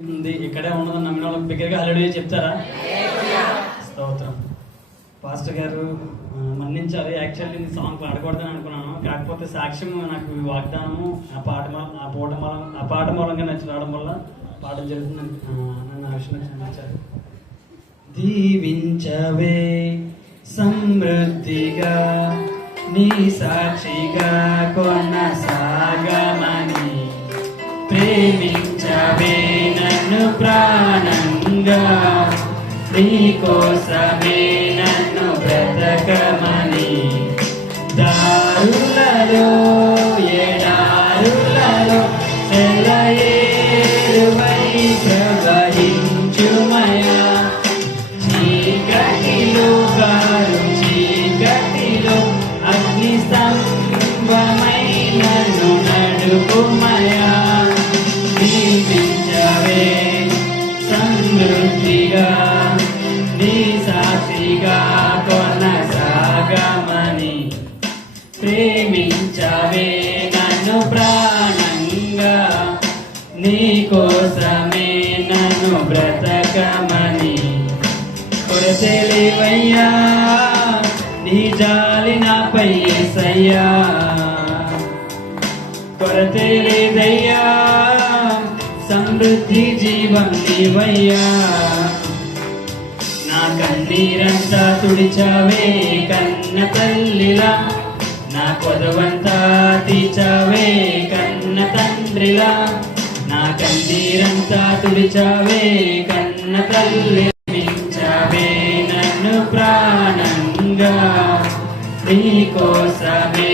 ఉంది. ఇక్కడే ఉండదని నమ్మిన వాళ్ళకి బిగ్గరగా హలో చెప్తారా? స్తోత్రం. పాస్టర్ గారు మన్నించాలి. యాక్చువల్లీ ఈ సాంగ్ పాడకూడదని అనుకున్నాను. కాకపోతే సాక్ష్యం నాకు వాగ్దానము ఆ పాట ఆ పూట మూలం ఆ పాట మూలంగా నచ్చి రావడం వల్ల పాటలు జరుగుతుందని ఆ, నన్ను ఆ క్షమించారు. దీవించవే సమృద్ధిగా నీ సాక్షిగా కొనసాగమని ప్రేమించవే. నీకోసమే నన్ను బ్రతకమని. దారులలో ఎడారులలో తెల్లయేరువై ప్రవహించుమయా. చీకటిలో గారు చీకటిలో అగ్ని స్తంభమై నన్ను నడుపుమయా. సాక్షిగా కొనసాగమని ప్రేమించవే నన్ను ప్రాణంగా. నీకోసమే నన్ను బ్రతకమని కొరతెలివయ్యా నీ జాలి నాపై ఏసయ్యా. కొరతలేదయ్యా సమృద్ధి జీవం నీవయ్యా. నా కన్నీరంతా తుడిచావే కన్న తల్లిలా. నా కొదవంతా తీచావే కన్న తండ్రిలా. నా కన్నీరంతా తుడిచావే కన్న తల్లి నిలిచావే నన్ను ప్రాణంగా. నీ కోసమే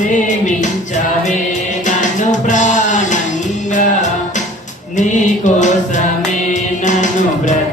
ప్రేమించవే నన్ను ప్రాణంగా. నీ కోసమే నన్ను బ్రత